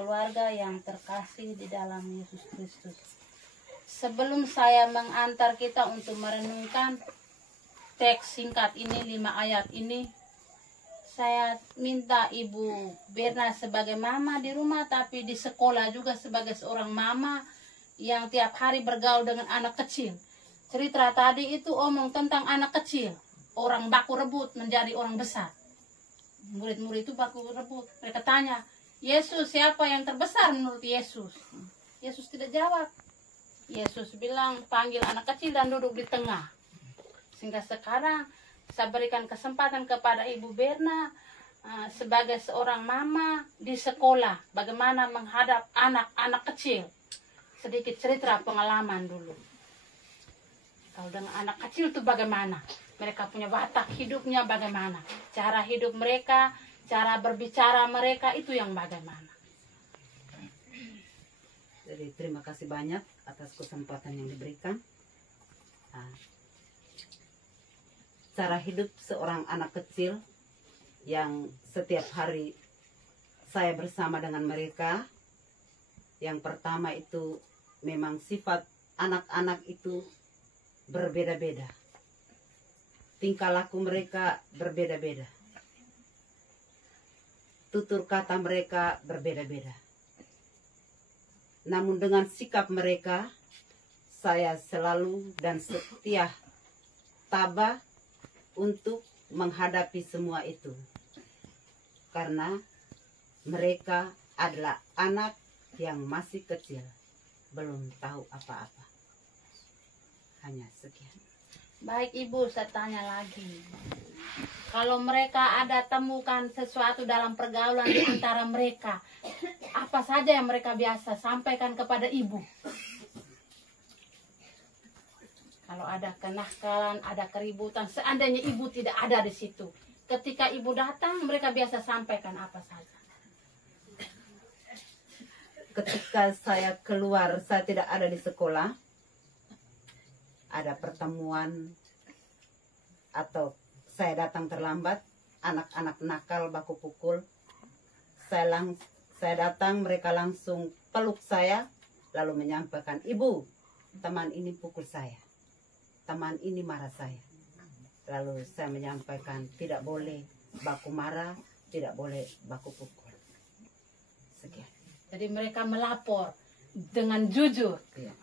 keluarga yang terkasih di dalam Yesus Kristus. Sebelum saya mengantar kita untuk merenungkan teks singkat ini, 5 ayat ini, saya minta Ibu Berna sebagai mama di rumah, tapi di sekolah juga sebagai seorang mama yang tiap hari bergaul dengan anak kecil. Cerita tadi itu omong tentang anak kecil. Orang baku rebut menjadi orang besar. Murid-murid itu baku rebut. Mereka tanya, Yesus siapa yang terbesar menurut Yesus? Yesus tidak jawab. Yesus bilang, panggil anak kecil dan duduk di tengah. Sehingga sekarang saya berikan kesempatan kepada Ibu Berna sebagai seorang mama di sekolah. Bagaimana menghadap anak-anak kecil. Sedikit cerita pengalaman dulu. Kalau dengan anak kecil itu bagaimana? Mereka punya watak hidupnya bagaimana? Cara hidup mereka, cara berbicara mereka itu yang bagaimana? Jadi terima kasih banyak atas kesempatan yang diberikan. Cara hidup seorang anak kecil yang setiap hari saya bersama dengan mereka. Yang pertama itu memang sifat anak-anak itu berbeda-beda. Tingkah laku mereka berbeda-beda. Tutur kata mereka berbeda-beda. Namun dengan sikap mereka, saya selalu dan setia tabah untuk menghadapi semua itu. Karena mereka adalah anak yang masih kecil, belum tahu apa-apa. Hanya sekian. Baik Ibu, saya tanya lagi. Kalau mereka ada temukan sesuatu dalam pergaulan di antara mereka, apa saja yang mereka biasa sampaikan kepada Ibu? Kalau ada kenakalan, ada keributan, seandainya Ibu tidak ada di situ, ketika Ibu datang, mereka biasa sampaikan apa saja? Ketika saya keluar, saya tidak ada di sekolah, ada pertemuan atau saya datang terlambat, anak-anak nakal baku pukul, saya datang, mereka langsung peluk saya, lalu menyampaikan, Ibu, teman ini pukul saya, teman ini marah saya. Lalu saya menyampaikan, tidak boleh baku marah, tidak boleh baku pukul. Sekian. Jadi mereka melapor dengan jujur. Ya.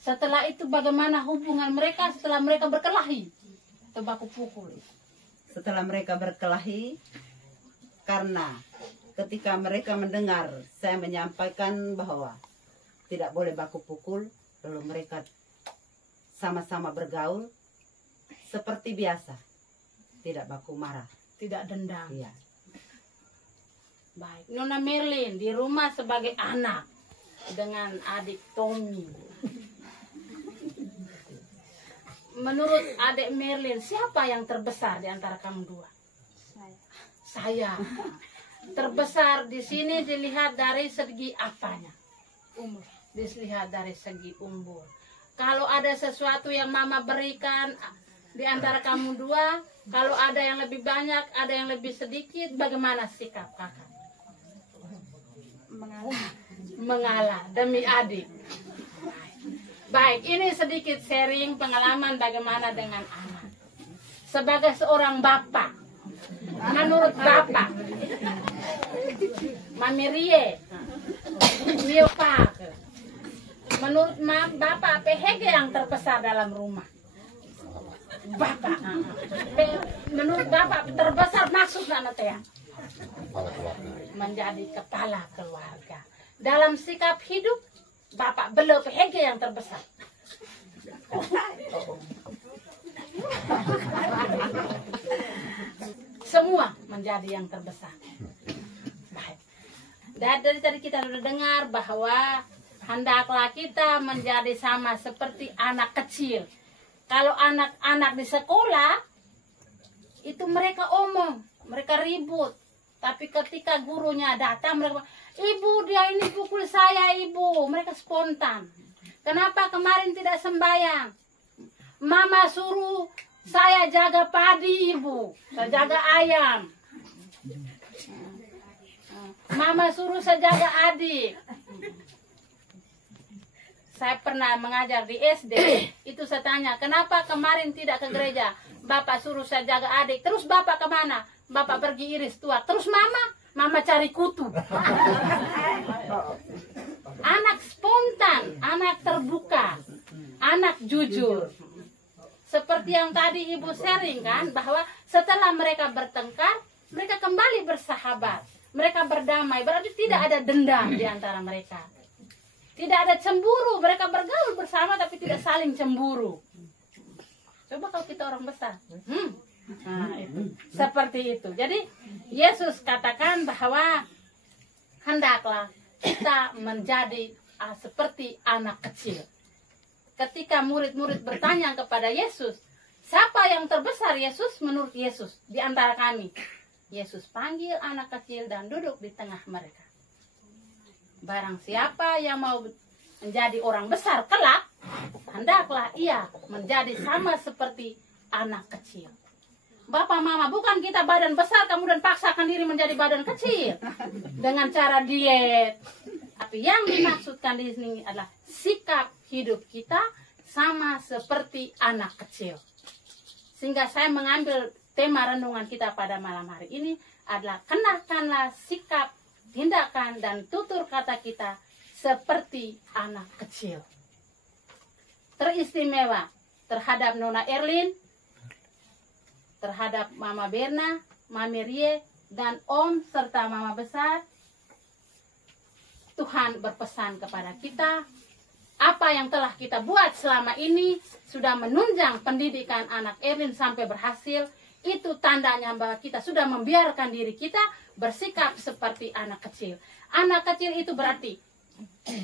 Setelah itu bagaimana hubungan mereka setelah mereka berkelahi atau baku pukul? Setelah mereka berkelahi, karena ketika mereka mendengar saya menyampaikan bahwa tidak boleh baku pukul, lalu mereka sama-sama bergaul seperti biasa, tidak baku marah, tidak dendam. iya. Baik, Nona Merlin di rumah sebagai anak dengan adik Tommy. Menurut adik Merlin, siapa yang terbesar di antara kamu dua? Saya. Terbesar di sini dilihat dari segi apanya? Umur. Dilihat dari segi umur. Kalau ada sesuatu yang mama berikan di antara kamu dua, kalau ada yang lebih banyak, ada yang lebih sedikit, bagaimana sikap kakak? Mengalah demi adik. Baik, ini sedikit sharing pengalaman bagaimana dengan anak. Sebagai seorang bapak, menurut bapak, Mami Rie, Mio Pak, menurut bapak PHG yang terbesar dalam rumah. Bapak, menurut bapak terbesar maksud anak teh menjadi kepala keluarga. Dalam sikap hidup, bapak belum PHG yang terbesar. Semua menjadi yang terbesar. Baik. Dari tadi kita sudah dengar bahwa hendaklah kita menjadi sama seperti anak kecil. Kalau anak-anak di sekolah, itu mereka omong, mereka ribut. Tapi ketika gurunya datang, mereka, Ibu dia ini pukul saya Ibu. Mereka spontan. Kenapa kemarin tidak sembahyang? Mama suruh saya jaga padi Ibu. Saya jaga ayam. Mama suruh saya jaga adik. Saya pernah mengajar di SD, itu saya tanya, kenapa kemarin tidak ke gereja? Bapak suruh saya jaga adik, terus Bapak kemana? Bapak pergi iris tua, terus Mama cari kutu. Anak spontan, anak terbuka, anak jujur. Seperti yang tadi Ibu sharing kan, bahwa setelah mereka bertengkar, mereka kembali bersahabat. Mereka berdamai, berarti tidak ada dendam di antara mereka. Tidak ada cemburu, mereka bergaul bersama tapi tidak saling cemburu. Coba kalau kita orang besar. Nah, itu. Seperti itu. Jadi Yesus katakan bahwa hendaklah kita menjadi seperti anak kecil. Ketika murid-murid bertanya kepada Yesus, siapa yang terbesar Yesus menurut Yesus di antara kami? Yesus panggil anak kecil dan duduk di tengah mereka. Barang siapa yang mau menjadi orang besar kelak, hendaklah ia menjadi sama seperti anak kecil. Bapak mama, bukan kita badan besar kemudian paksakan diri menjadi badan kecil dengan cara diet. Tapi yang dimaksudkan di sini adalah sikap hidup kita sama seperti anak kecil. Sehingga saya mengambil tema renungan kita pada malam hari ini adalah kenakanlah sikap, tindakan dan tutur kata kita seperti anak kecil. Teristimewa terhadap Nona Erlin, terhadap Mama Berna, Mami Rie, dan Om serta Mama Besar. Tuhan berpesan kepada kita, apa yang telah kita buat selama ini sudah menunjang pendidikan anak Erlin sampai berhasil. Itu tandanya bahwa kita sudah membiarkan diri kita bersikap seperti anak kecil. Anak kecil itu berarti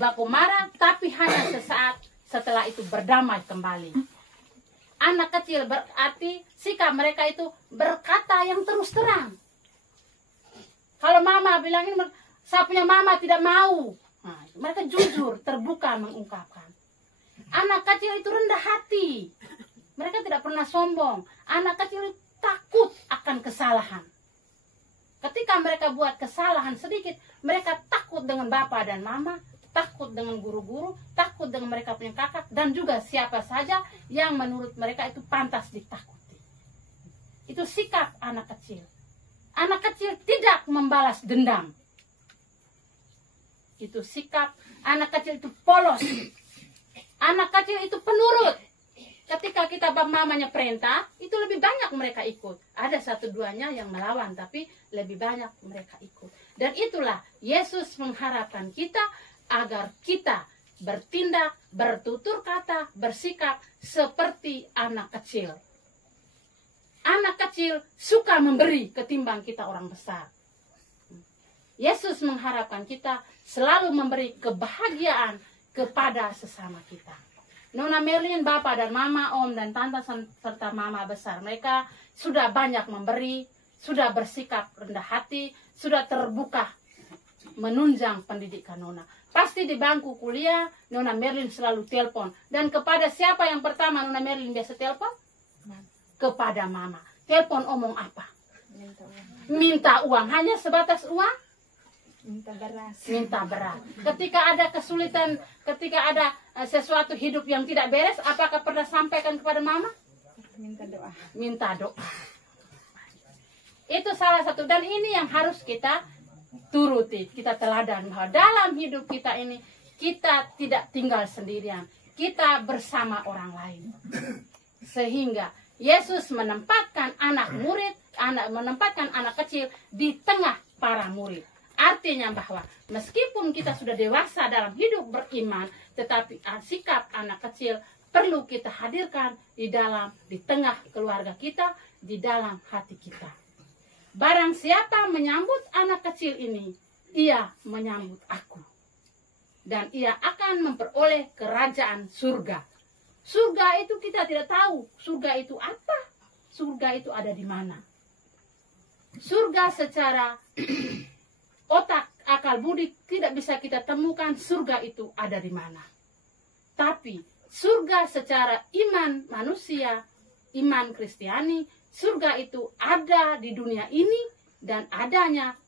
baku marah, tapi hanya sesaat, setelah itu berdamai kembali. Anak kecil berarti sikap mereka itu berkata yang terus terang. Kalau mama bilang ini, saya punya mama tidak mau. Nah, mereka jujur, terbuka mengungkapkan. Anak kecil itu rendah hati. Mereka tidak pernah sombong. Anak kecil itu takut akan kesalahan. Ketika mereka buat kesalahan sedikit, mereka takut dengan bapak dan mama, takut dengan guru-guru, takut dengan mereka punya kakak, dan juga siapa saja yang menurut mereka itu pantas ditakuti. Itu sikap anak kecil. Anak kecil tidak membalas dendam. Itu sikap anak kecil itu polos. Anak kecil itu penurut. Ketika kita mamanya perintah, itu lebih banyak mereka ikut. Ada satu duanya yang melawan, tapi lebih banyak mereka ikut. Dan itulah Yesus mengharapkan kita agar kita bertindak, bertutur kata, bersikap seperti anak kecil. Anak kecil suka memberi ketimbang kita orang besar. Yesus mengharapkan kita selalu memberi kebahagiaan kepada sesama kita. Nona Merlin, Bapak dan Mama, Om dan Tante serta Mama besar, mereka sudah banyak memberi, sudah bersikap rendah hati, sudah terbuka menunjang pendidikan Nona. Pasti di bangku kuliah, Nona Merlin selalu telepon. Dan kepada siapa yang pertama Nona Merlin biasa telepon? Kepada Mama. Telepon omong apa? Minta uang. Hanya sebatas uang? Minta beras. Ketika ada kesulitan, ketika ada sesuatu hidup yang tidak beres, apakah pernah sampaikan kepada Mama? Minta doa. Itu salah satu, dan ini yang harus kita turuti, kita teladan bahwa dalam hidup kita ini kita tidak tinggal sendirian, kita bersama orang lain. Sehingga Yesus menempatkan menempatkan anak kecil di tengah para murid. Artinya bahwa meskipun kita sudah dewasa dalam hidup beriman, tetapi sikap anak kecil perlu kita hadirkan di tengah keluarga kita, di dalam hati kita. Barang siapa menyambut anak kecil ini, ia menyambut aku. Dan ia akan memperoleh kerajaan surga. Surga itu kita tidak tahu. Surga itu apa? Surga itu ada di mana? Surga secara otak, akal budi tidak bisa kita temukan surga itu ada di mana. Tapi surga secara iman manusia, iman Kristiani, surga itu ada di dunia ini dan adanya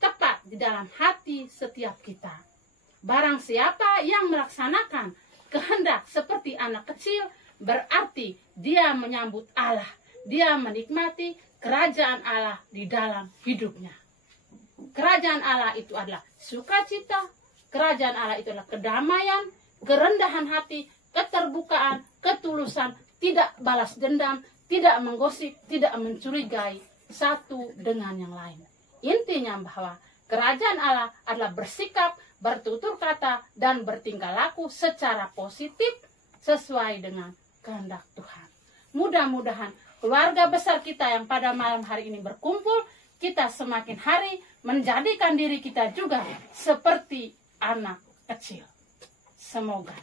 tepat di dalam hati setiap kita. Barang siapa yang melaksanakan kehendak seperti anak kecil, berarti dia menyambut Allah. Dia menikmati kerajaan Allah di dalam hidupnya. Kerajaan Allah itu adalah sukacita, kerajaan Allah itu adalah kedamaian, kerendahan hati, keterbukaan, ketulusan, tidak balas dendam, tidak menggosip, tidak mencurigai satu dengan yang lain. Intinya bahwa kerajaan Allah adalah bersikap, bertutur kata, dan bertingkah laku secara positif sesuai dengan kehendak Tuhan. Mudah-mudahan keluarga besar kita yang pada malam hari ini berkumpul, kita semakin hari menjadikan diri kita juga seperti anak kecil. Semoga.